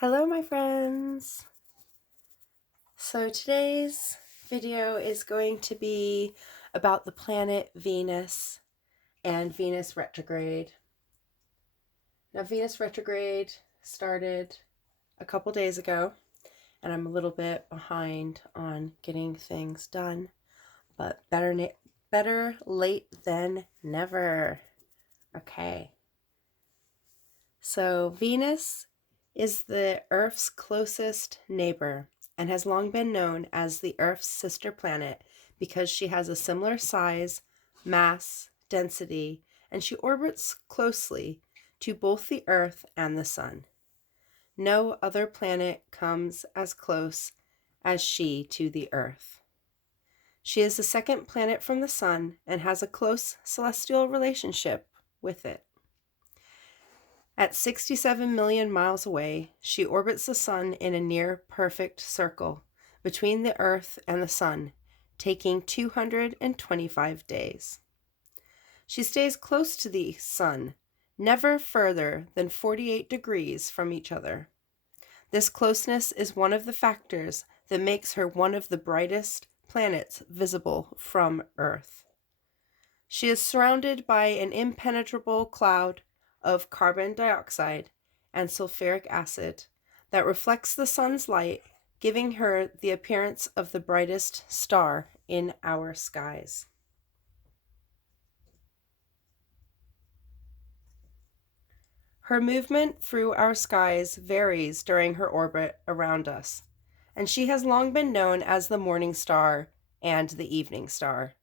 Hello, my friends. So today's video is going to be about the planet Venus and Venus retrograde. Now, Venus retrograde started a couple days ago, and I'm a little bit behind on getting things done, but better late than never. Okay. So Venus is the Earth's closest neighbor and has long been known as the Earth's sister planet because she has a similar size, mass, density, and she orbits closely to both the Earth and the Sun. No other planet comes as close as she to the Earth. She is the second planet from the Sun and has a close celestial relationship with it. At 67 million miles away, she orbits the Sun in a near-perfect circle between the Earth and the Sun, taking 225 days. She stays close to the Sun, never further than 48 degrees from each other. This closeness is one of the factors that makes her one of the brightest planets visible from Earth. She is surrounded by an impenetrable cloud of carbon dioxide and sulfuric acid that reflects the sun's light, giving her the appearance of the brightest star in our skies. Her movement through our skies varies during her orbit around us, and she has long been known as the morning star and the evening star.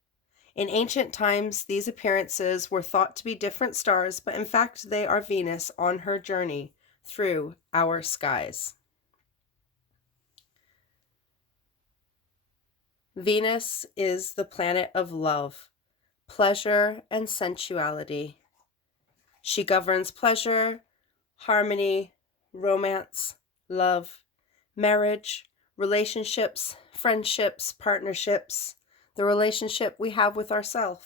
In ancient times, these appearances were thought to be different stars, but in fact, they are Venus on her journey through our skies. Venus is the planet of love, pleasure, and sensuality. She governs pleasure, harmony, romance, love, marriage, relationships, friendships, partnerships, the relationship we have with ourselves,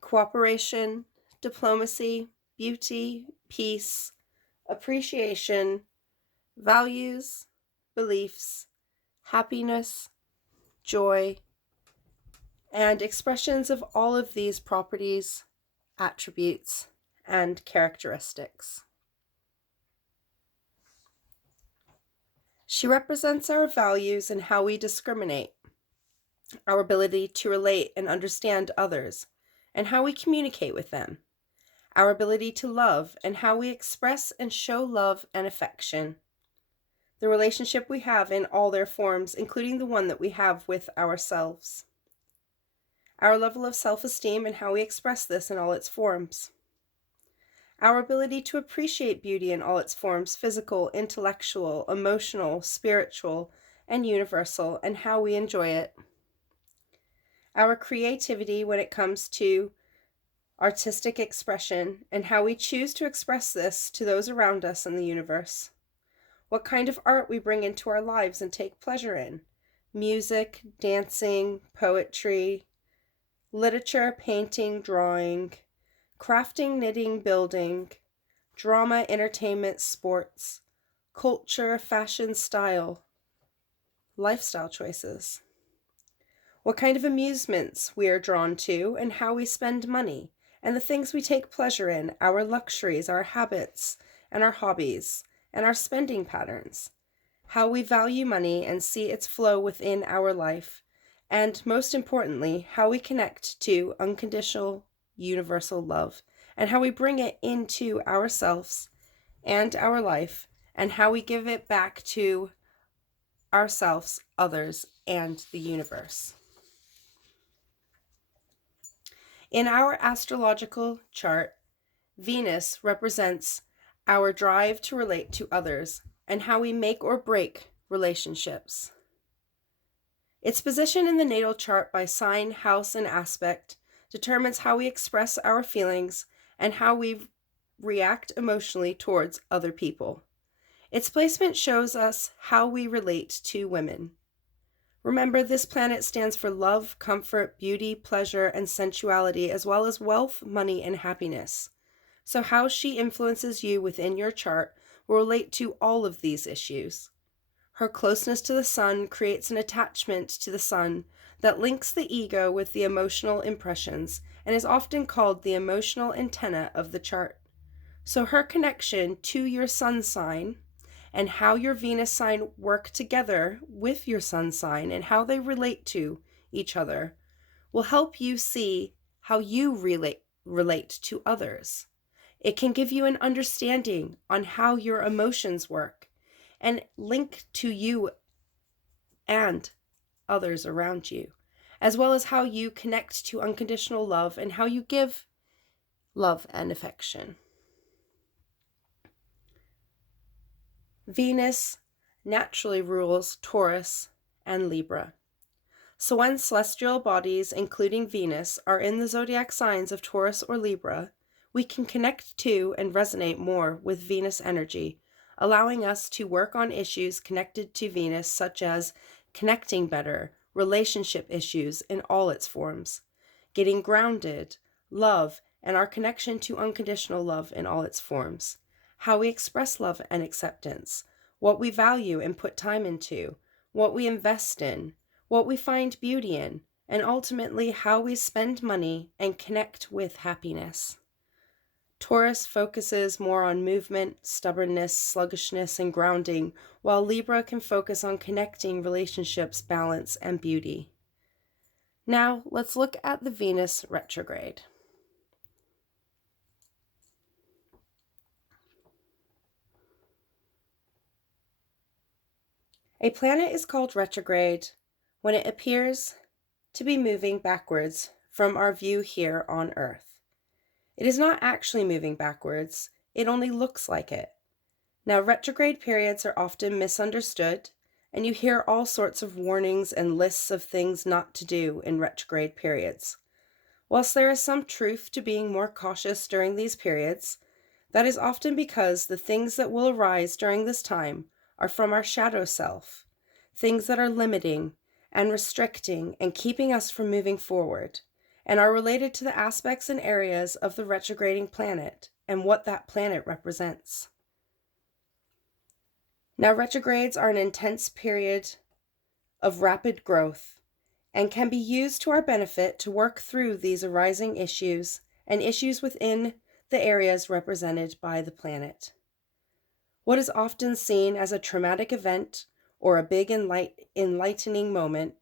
cooperation, diplomacy, beauty, peace, appreciation, values, beliefs, happiness, joy, and expressions of all of these properties, attributes, and characteristics. She represents our values and how we discriminate, our ability to relate and understand others, and how we communicate with them, our ability to love and how we express and show love and affection, the relationship we have in all their forms, including the one that we have with ourselves, our level of self-esteem and how we express this in all its forms, our ability to appreciate beauty in all its forms, physical, intellectual, emotional, spiritual, and universal, and how we enjoy it, our creativity when it comes to artistic expression and how we choose to express this to those around us in the universe, what kind of art we bring into our lives and take pleasure in, music, dancing, poetry, literature, painting, drawing, crafting, knitting, building, drama, entertainment, sports, culture, fashion, style, lifestyle choices, what kind of amusements we are drawn to and how we spend money, and the things we take pleasure in, our luxuries, our habits, and our hobbies, and our spending patterns, how we value money and see its flow within our life, and most importantly, how we connect to unconditional, universal love, and how we bring it into ourselves and our life, and how we give it back to ourselves, others, and the universe. In our astrological chart, Venus represents our drive to relate to others and how we make or break relationships. Its position in the natal chart by sign, house, and aspect determines how we express our feelings and how we react emotionally towards other people. Its placement shows us how we relate to women. Remember, this planet stands for love, comfort, beauty, pleasure, and sensuality, as well as wealth, money, and happiness. So how she influences you within your chart will relate to all of these issues. Her closeness to the sun creates an attachment to the sun that links the ego with the emotional impressions and is often called the emotional antenna of the chart. So her connection to your sun sign and how your Venus sign work together with your sun sign and how they relate to each other will help you see how you relate to others. It can give you an understanding on how your emotions work and link to you and others around you, as well as how you connect to unconditional love and how you give love and affection. Venus naturally rules Taurus and Libra. So when celestial bodies, including Venus, are in the zodiac signs of Taurus or Libra, we can connect to and resonate more with Venus energy, allowing us to work on issues connected to Venus, such as connecting better, relationship issues in all its forms, getting grounded, love, and our connection to unconditional love in all its forms, how we express love and acceptance, what we value and put time into, what we invest in, what we find beauty in, and ultimately how we spend money and connect with happiness. Taurus focuses more on movement, stubbornness, sluggishness, and grounding, while Libra can focus on connecting relationships, balance, and beauty. Now, let's look at the Venus retrograde. A planet is called retrograde when it appears to be moving backwards from our view here on Earth. It is not actually moving backwards, it only looks like it. Now, retrograde periods are often misunderstood, and you hear all sorts of warnings and lists of things not to do in retrograde periods. Whilst there is some truth to being more cautious during these periods, that is often because the things that will arise during this time are from our shadow self, things that are limiting and restricting and keeping us from moving forward, and are related to the aspects and areas of the retrograding planet and what that planet represents. Now, retrogrades are an intense period of rapid growth and can be used to our benefit to work through these arising issues and issues within the areas represented by the planet. What is often seen as a traumatic event or a big enlightening moment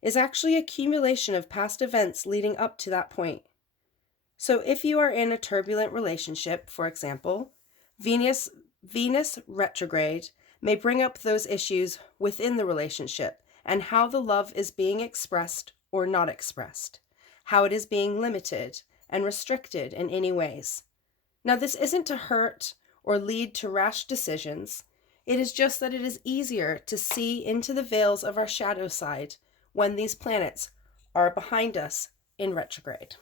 is actually accumulation of past events leading up to that point. So if you are in a turbulent relationship, for example, Venus retrograde may bring up those issues within the relationship and how the love is being expressed or not expressed, how it is being limited and restricted in any ways. Now, this isn't to hurt or lead to rash decisions. It is just that it is easier to see into the veils of our shadow side when these planets are behind us in retrograde.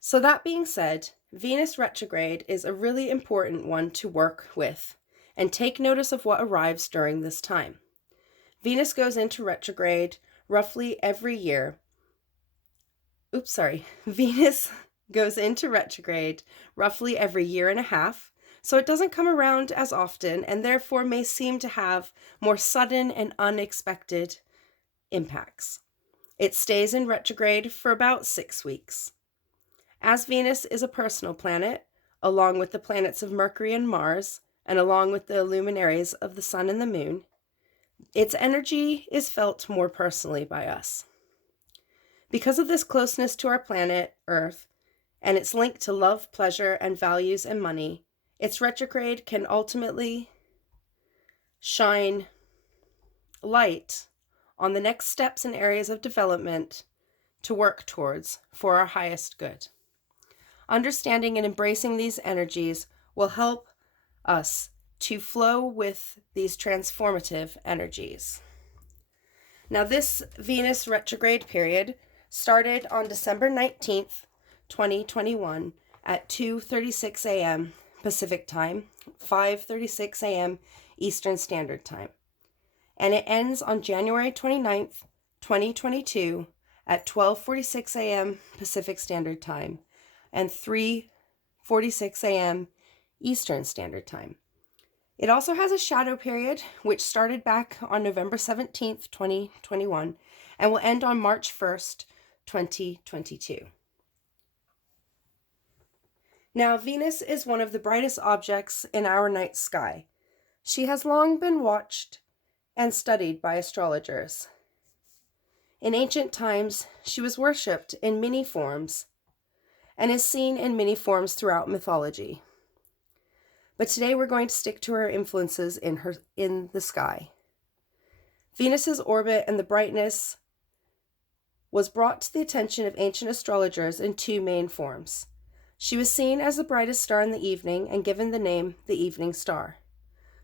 So that being said, Venus retrograde is a really important one to work with and take notice of what arrives during this time. Venus goes into retrograde roughly every year. Venus goes into retrograde roughly every year and a half, so it doesn't come around as often and therefore may seem to have more sudden and unexpected impacts. It stays in retrograde for about 6 weeks. As Venus is a personal planet, along with the planets of Mercury and Mars, and along with the luminaries of the Sun and the Moon, its energy is felt more personally by us. Because of this closeness to our planet, Earth, and its link to love, pleasure, and values and money, its retrograde can ultimately shine light on the next steps and areas of development to work towards for our highest good. Understanding and embracing these energies will help us to flow with these transformative energies. Now, this Venus retrograde period started on December 19th, 2021 at 2:36 a.m. Pacific Time, 5:36 a.m. Eastern Standard Time. And it ends on January 29th, 2022 at 12:46 a.m. Pacific Standard Time and 3:46 a.m. Eastern Standard Time. It also has a shadow period, which started back on November 17th, 2021, and will end on March 1st, 2022. Now, Venus is one of the brightest objects in our night sky. She has long been watched and studied by astrologers. In ancient times, she was worshipped in many forms and is seen in many forms throughout mythology. But today we're going to stick to her influences in the sky. Venus's orbit and the brightness was brought to the attention of ancient astrologers in two main forms. She was seen as the brightest star in the evening and given the name the evening star.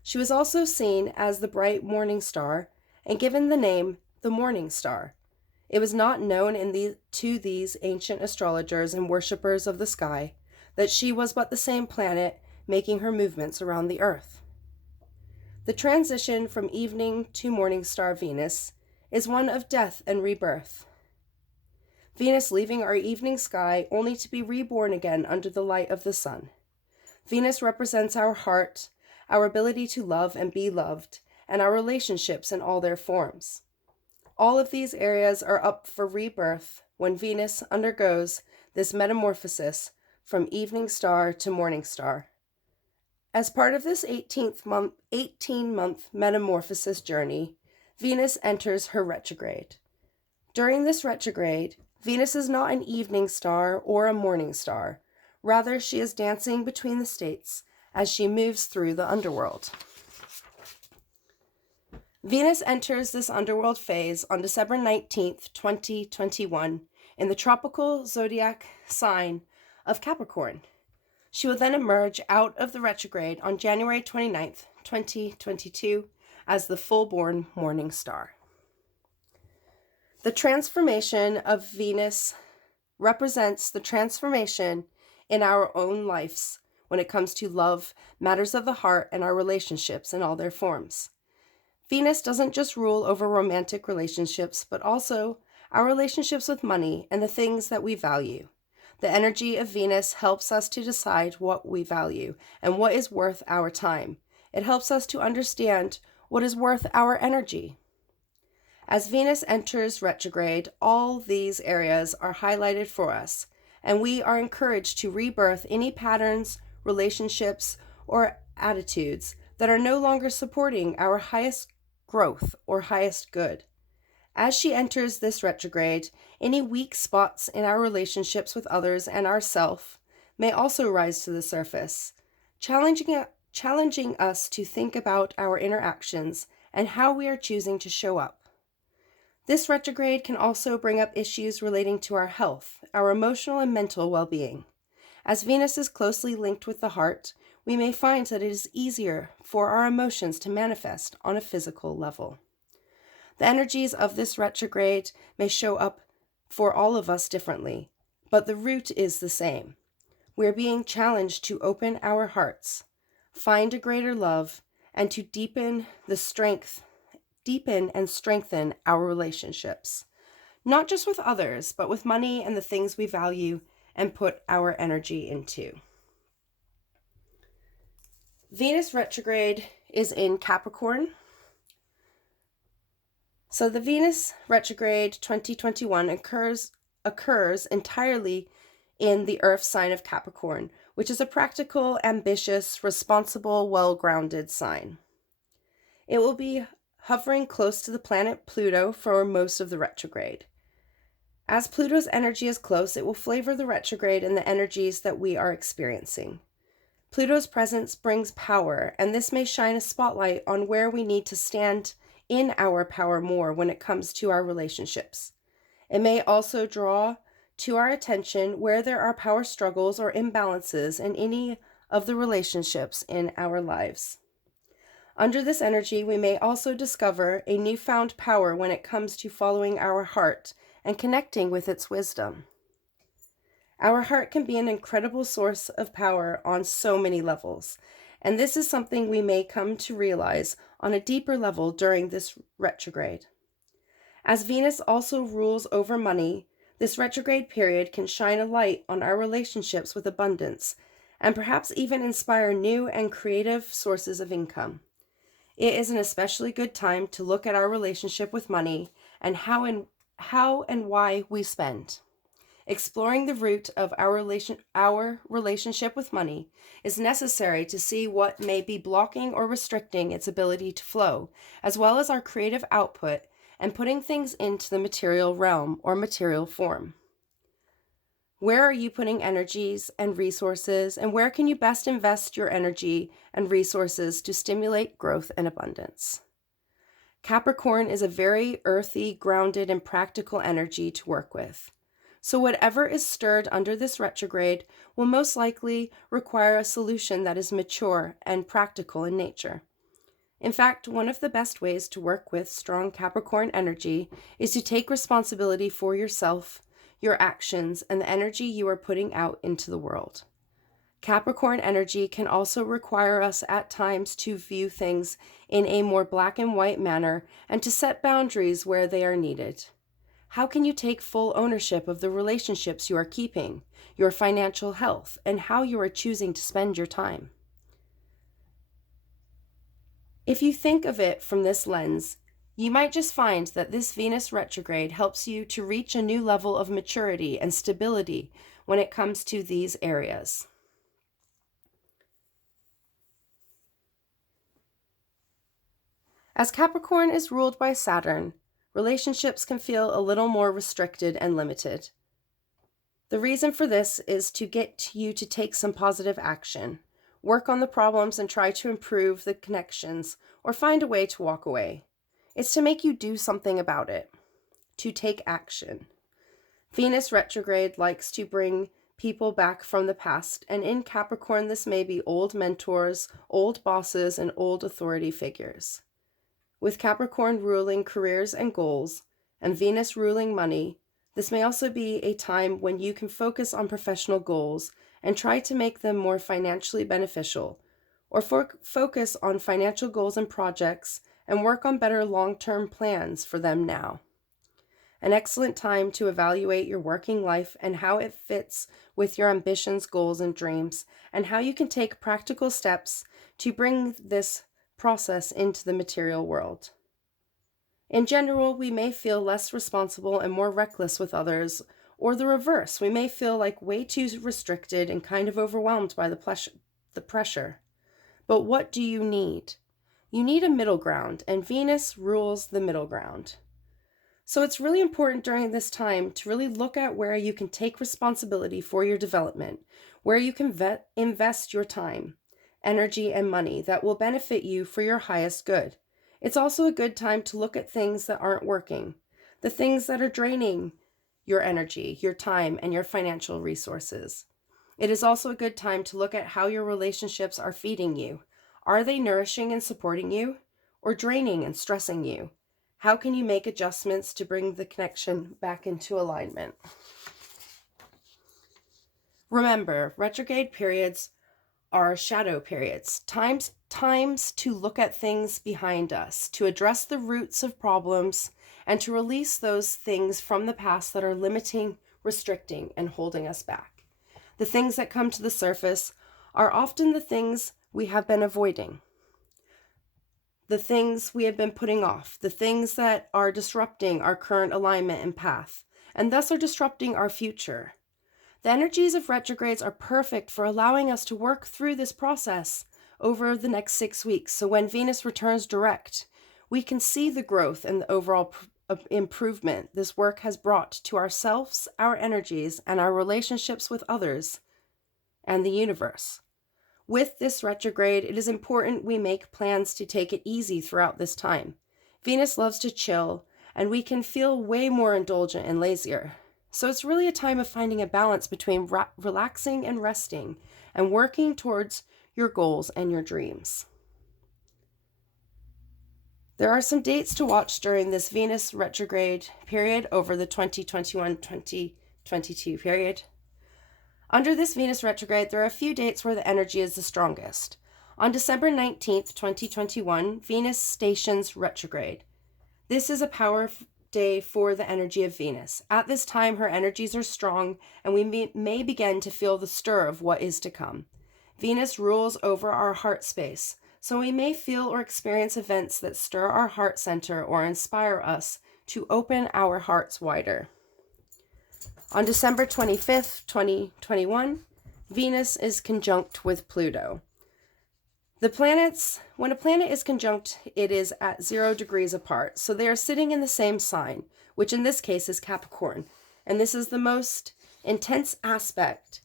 She was also seen as the bright morning star and given the name the morning star. It was not known to these ancient astrologers and worshippers of the sky that she was but the same planet making her movements around the earth. The transition from evening to morning star Venus is one of death and rebirth. Venus leaving our evening sky only to be reborn again under the light of the sun. Venus represents our heart, our ability to love and be loved, and our relationships in all their forms. All of these areas are up for rebirth when Venus undergoes this metamorphosis from evening star to morning star. As part of this 18-month metamorphosis journey, Venus enters her retrograde. During this retrograde, Venus is not an evening star or a morning star. Rather, she is dancing between the states as she moves through the underworld. Venus enters this underworld phase on December 19th, 2021, in the tropical zodiac sign of Capricorn. She will then emerge out of the retrograde on January 29th, 2022, as the full-born morning star. The transformation of Venus represents the transformation in our own lives when it comes to love, matters of the heart, and our relationships in all their forms. Venus doesn't just rule over romantic relationships, but also our relationships with money and the things that we value. The energy of Venus helps us to decide what we value and what is worth our time. It helps us to understand what is worth our energy. As Venus enters retrograde, all these areas are highlighted for us, and we are encouraged to rebirth any patterns, relationships, or attitudes that are no longer supporting our highest growth or highest good. As she enters this retrograde, any weak spots in our relationships with others and ourself may also rise to the surface, challenging us to think about our interactions and how we are choosing to show up. This retrograde can also bring up issues relating to our health, our emotional and mental well-being. As Venus is closely linked with the heart, we may find that it is easier for our emotions to manifest on a physical level. The energies of this retrograde may show up for all of us differently, but the root is the same. We are being challenged to open our hearts, find a greater love, and to deepen and strengthen our relationships, not just with others, but with money and the things we value and put our energy into. Venus retrograde is in Capricorn. So the Venus retrograde 2021 occurs entirely in the Earth sign of Capricorn, which is a practical, ambitious, responsible, well-grounded sign. It will be hovering close to the planet Pluto for most of the retrograde. As Pluto's energy is close, it will flavor the retrograde and the energies that we are experiencing. Pluto's presence brings power, and this may shine a spotlight on where we need to stand in our power more when it comes to our relationships. It may also draw to our attention where there are power struggles or imbalances in any of the relationships in our lives. Under this energy, we may also discover a newfound power when it comes to following our heart and connecting with its wisdom. Our heart can be an incredible source of power on so many levels, and this is something we may come to realize on a deeper level during this retrograde. As Venus also rules over money, this retrograde period can shine a light on our relationships with abundance, and perhaps even inspire new and creative sources of income. It is an especially good time to look at our relationship with money and how and why we spend. Exploring the root of our relationship with money is necessary to see what may be blocking or restricting its ability to flow, as well as our creative output and putting things into the material realm or material form. Where are you putting energies and resources, and where can you best invest your energy and resources to stimulate growth and abundance? Capricorn is a very earthy, grounded, and practical energy to work with. So whatever is stirred under this retrograde will most likely require a solution that is mature and practical in nature. In fact, one of the best ways to work with strong Capricorn energy is to take responsibility for yourself, your actions, and the energy you are putting out into the world. Capricorn energy can also require us at times to view things in a more black and white manner and to set boundaries where they are needed. How can you take full ownership of the relationships you are keeping, your financial health, and how you are choosing to spend your time? If you think of it from this lens, you might just find that this Venus retrograde helps you to reach a new level of maturity and stability when it comes to these areas. As Capricorn is ruled by Saturn, relationships can feel a little more restricted and limited. The reason for this is to get you to take some positive action, work on the problems and try to improve the connections, or find a way to walk away. It's to make you do something about it, to take action. Venus retrograde likes to bring people back from the past, and in Capricorn this may be old mentors, old bosses, and old authority figures. With Capricorn ruling careers and goals, and Venus ruling money, this may also be a time when you can focus on professional goals and try to make them more financially beneficial, or focus on financial goals and projects and work on better long-term plans for them now. An excellent time to evaluate your working life and how it fits with your ambitions, goals, and dreams, and how you can take practical steps to bring this process into the material world. In general, we may feel less responsible and more reckless with others, or the reverse. We may feel like way too restricted and kind of overwhelmed by the pressure. But what do you need? You need a middle ground, and Venus rules the middle ground. So it's really important during this time to really look at where you can take responsibility for your development, where you can invest your time, energy, and money that will benefit you for your highest good. It's also a good time to look at things that aren't working, the things that are draining your energy, your time, and your financial resources. It is also a good time to look at how your relationships are feeding you. Are they nourishing and supporting you, or draining and stressing you? How can you make adjustments to bring the connection back into alignment? Remember, retrograde periods are shadow periods, times to look at things behind us, to address the roots of problems, and to release those things from the past that are limiting, restricting, and holding us back. The things that come to the surface are often the things we have been avoiding, the things we have been putting off, the things that are disrupting our current alignment and path, and thus are disrupting our future. The energies of retrogrades are perfect for allowing us to work through this process over the next 6 weeks. So when Venus returns direct, we can see the growth and the overall improvement this work has brought to ourselves, our energies, and our relationships with others and the universe. With this retrograde, it is important we make plans to take it easy throughout this time. Venus loves to chill, and we can feel way more indulgent and lazier. So it's really a time of finding a balance between relaxing and resting, and working towards your goals and your dreams. There are some dates to watch during this Venus retrograde period over the 2021-2022 period. Under this Venus retrograde, there are a few dates where the energy is the strongest. On December 19th, 2021, Venus stations retrograde. This is a power day for the energy of Venus. At this time, her energies are strong, and we may begin to feel the stir of what is to come. Venus rules over our heart space, so we may feel or experience events that stir our heart center or inspire us to open our hearts wider. On December 25th, 2021, Venus is conjunct with Pluto. When a planet is conjunct, it is at 0 degrees apart, so they are sitting in the same sign, which in this case is Capricorn, and this is the most intense aspect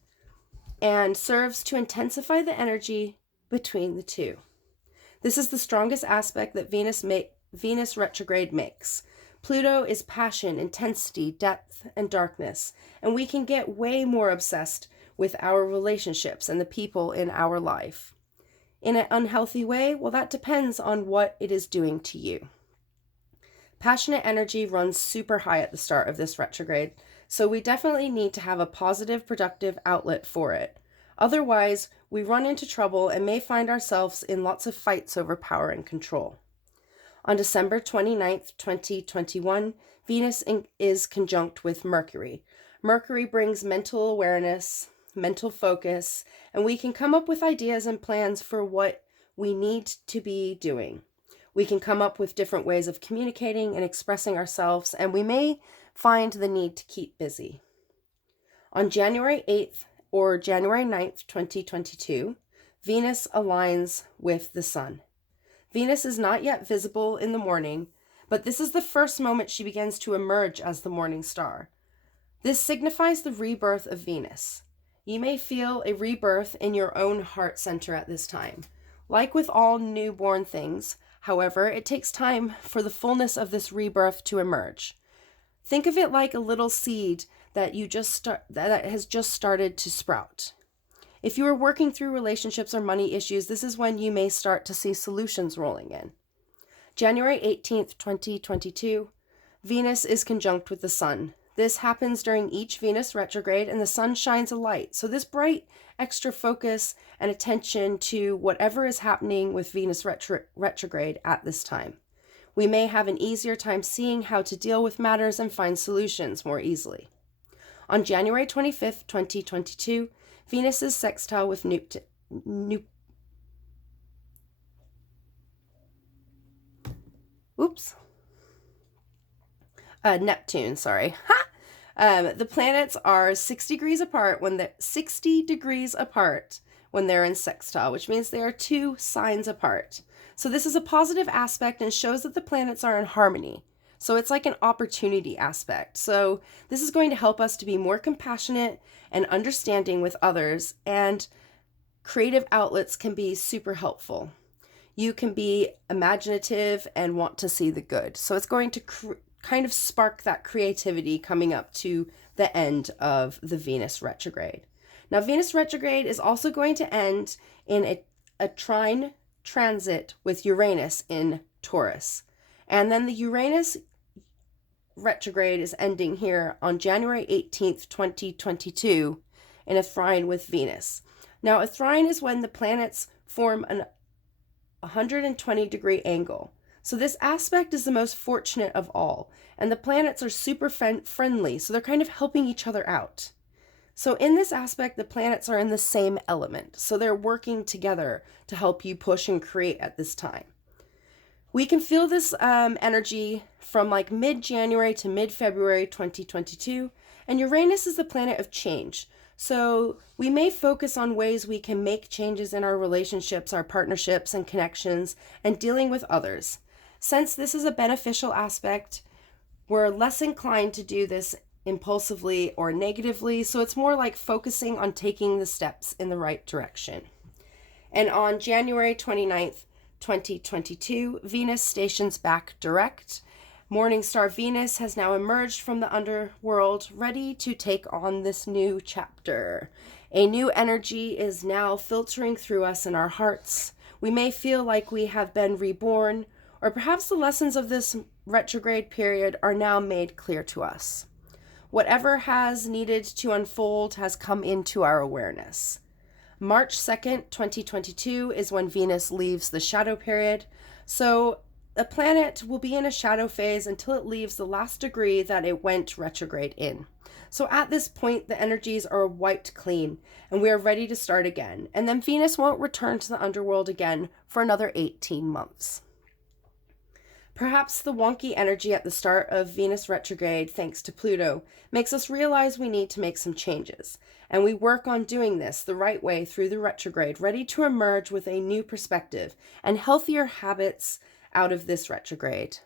and serves to intensify the energy between the two. This is the strongest aspect that Venus retrograde makes. Pluto is passion, intensity, depth, and darkness, and we can get way more obsessed with our relationships and the people in our life. In an unhealthy way, well, that depends on what it is doing to you. Passionate energy runs super high at the start of this retrograde, so we definitely need to have a positive, productive outlet for it. Otherwise, we run into trouble and may find ourselves in lots of fights over power and control. On December 29th, 2021, Venus is conjunct with Mercury. Mercury brings mental awareness, mental focus, and we can come up with ideas and plans for what we need to be doing. We can come up with different ways of communicating and expressing ourselves, and we may find the need to keep busy. On January 8th or January 9th, 2022, Venus aligns with the Sun. Venus is not yet visible in the morning, but this is the first moment she begins to emerge as the morning star. This signifies the rebirth of Venus. You may feel a rebirth in your own heart center at this time. Like with all newborn things, however, it takes time for the fullness of this rebirth to emerge. Think of it like a little seed that has just started to sprout. If you are working through relationships or money issues, this is when you may start to see solutions rolling in. January 18th, 2022, Venus is conjunct with the Sun. This happens during each Venus retrograde, and the Sun shines a light. So this bright extra focus and attention to whatever is happening with Venus retrograde at this time. We may have an easier time seeing how to deal with matters and find solutions more easily. On January 25th, 2022, Venus is sextile with Neptune, sorry. The planets are 60 degrees apart when they're in sextile, which means they are 2 signs apart. So this is a positive aspect and shows that the planets are in harmony. So it's like an opportunity aspect. So this is going to help us to be more compassionate and understanding with others, and creative outlets can be super helpful. You can be imaginative and want to see the good. So it's going to kind of spark that creativity coming up to the end of the Venus retrograde. Now, Venus retrograde is also going to end in a trine transit with Uranus in Taurus. And then the Uranus retrograde is ending here on January 18th, 2022 in a trine with Venus. Now, a trine is when the planets form an 120-degree angle. So this aspect is the most fortunate of all, and the planets are super friendly, so they're kind of helping each other out. So in this aspect, the planets are in the same element, so they're working together to help you push and create at this time. We can feel this energy from like mid-January to mid-February 2022, and Uranus is the planet of change. So we may focus on ways we can make changes in our relationships, our partnerships and connections, and dealing with others. Since this is a beneficial aspect, we're less inclined to do this impulsively or negatively, so it's more like focusing on taking the steps in the right direction. And on January 29th, 2022, Venus stations back direct. Morning star Venus has now emerged from the underworld, ready to take on this new chapter. A new energy is now filtering through us in our hearts. We may feel like we have been reborn, or perhaps the lessons of this retrograde period are now made clear to us. Whatever has needed to unfold has come into our awareness. March 2nd, 2022 is when Venus leaves the shadow period. So the planet will be in a shadow phase until it leaves the last degree that it went retrograde in. So at this point, the energies are wiped clean and we are ready to start again. And then Venus won't return to the underworld again for another 18 months. Perhaps the wonky energy at the start of Venus retrograde, thanks to Pluto, makes us realize we need to make some changes. And we work on doing this the right way through the retrograde, ready to emerge with a new perspective and healthier habits out of this retrograde.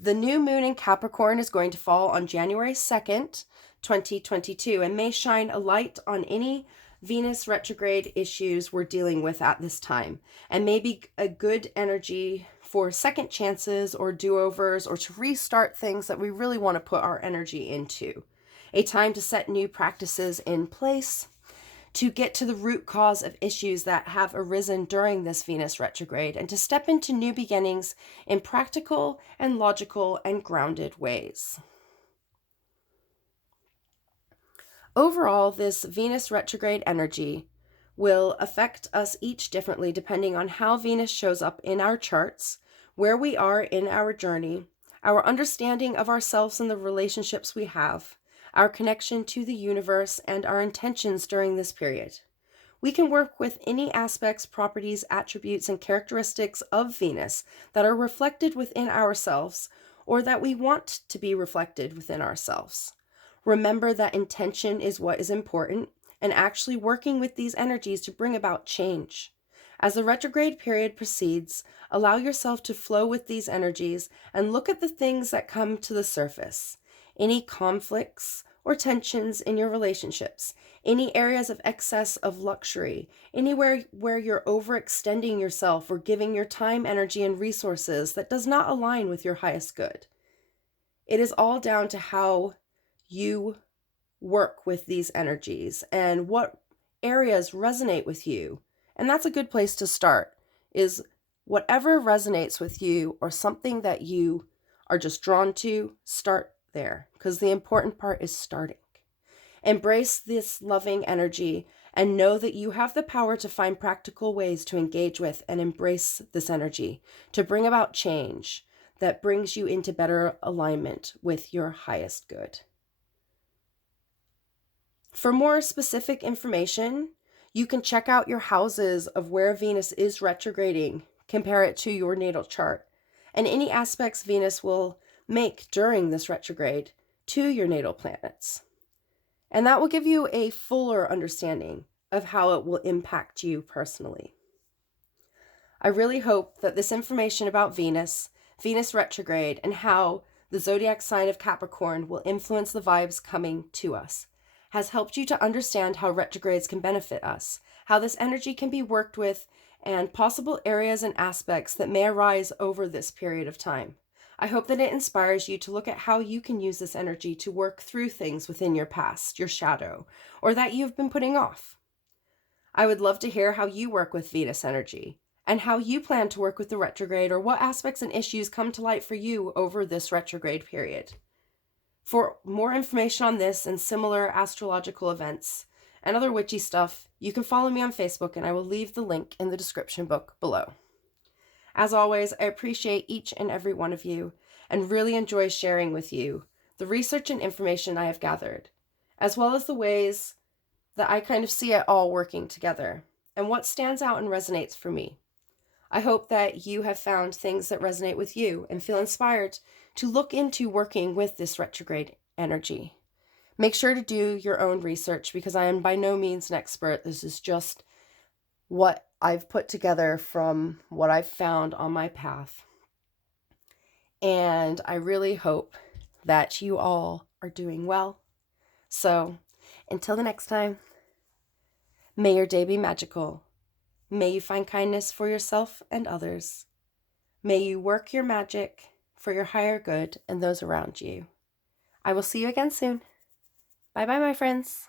The new moon in Capricorn is going to fall on January 2nd, 2022, and may shine a light on any Venus retrograde issues we're dealing with at this time, and may be a good energy for second chances or do-overs, or to restart things that we really want to put our energy into. A time to set new practices in place, to get to the root cause of issues that have arisen during this Venus retrograde, and to step into new beginnings in practical and logical and grounded ways. Overall, this Venus retrograde energy will affect us each differently depending on how Venus shows up in our charts, where we are in our journey, our understanding of ourselves and the relationships we have, our connection to the universe, and our intentions during this period. We can work with any aspects, properties, attributes, and characteristics of Venus that are reflected within ourselves or that we want to be reflected within ourselves. Remember that intention is what is important, and actually working with these energies to bring about change. As the retrograde period proceeds, allow yourself to flow with these energies and look at the things that come to the surface. Any conflicts or tensions in your relationships, any areas of excess of luxury, anywhere where you're overextending yourself or giving your time, energy, and resources that does not align with your highest good. It is all down to how you work with these energies and what areas resonate with you. And that's a good place to start, is whatever resonates with you or something that you are just drawn to, start there, because the important part is starting. Embrace this loving energy and know that you have the power to find practical ways to engage with and embrace this energy to bring about change that brings you into better alignment with your highest good. For more specific information, you can check out your houses of where Venus is retrograding, compare it to your natal chart, and any aspects Venus will make during this retrograde to your natal planets. And that will give you a fuller understanding of how it will impact you personally. I really hope that this information about Venus, Venus retrograde, and how the zodiac sign of Capricorn will influence the vibes coming to us has helped you to understand how retrogrades can benefit us, how this energy can be worked with, and possible areas and aspects that may arise over this period of time. I hope that it inspires you to look at how you can use this energy to work through things within your past, your shadow, or that you've been putting off. I would love to hear how you work with Venus energy and how you plan to work with the retrograde, or what aspects and issues come to light for you over this retrograde period. For more information on this and similar astrological events and other witchy stuff, you can follow me on Facebook, and I will leave the link in the description book below. As always, I appreciate each and every one of you and really enjoy sharing with you the research and information I have gathered, as well as the ways that I kind of see it all working together and what stands out and resonates for me. I hope that you have found things that resonate with you and feel inspired to look into working with this retrograde energy. Make sure to do your own research, because I am by no means an expert. This is just what I've put together from what I've found on my path. And I really hope that you all are doing well. So until the next time, may your day be magical. May you find kindness for yourself and others. May you work your magic for your higher good and those around you. I will see you again soon. Bye-bye, my friends.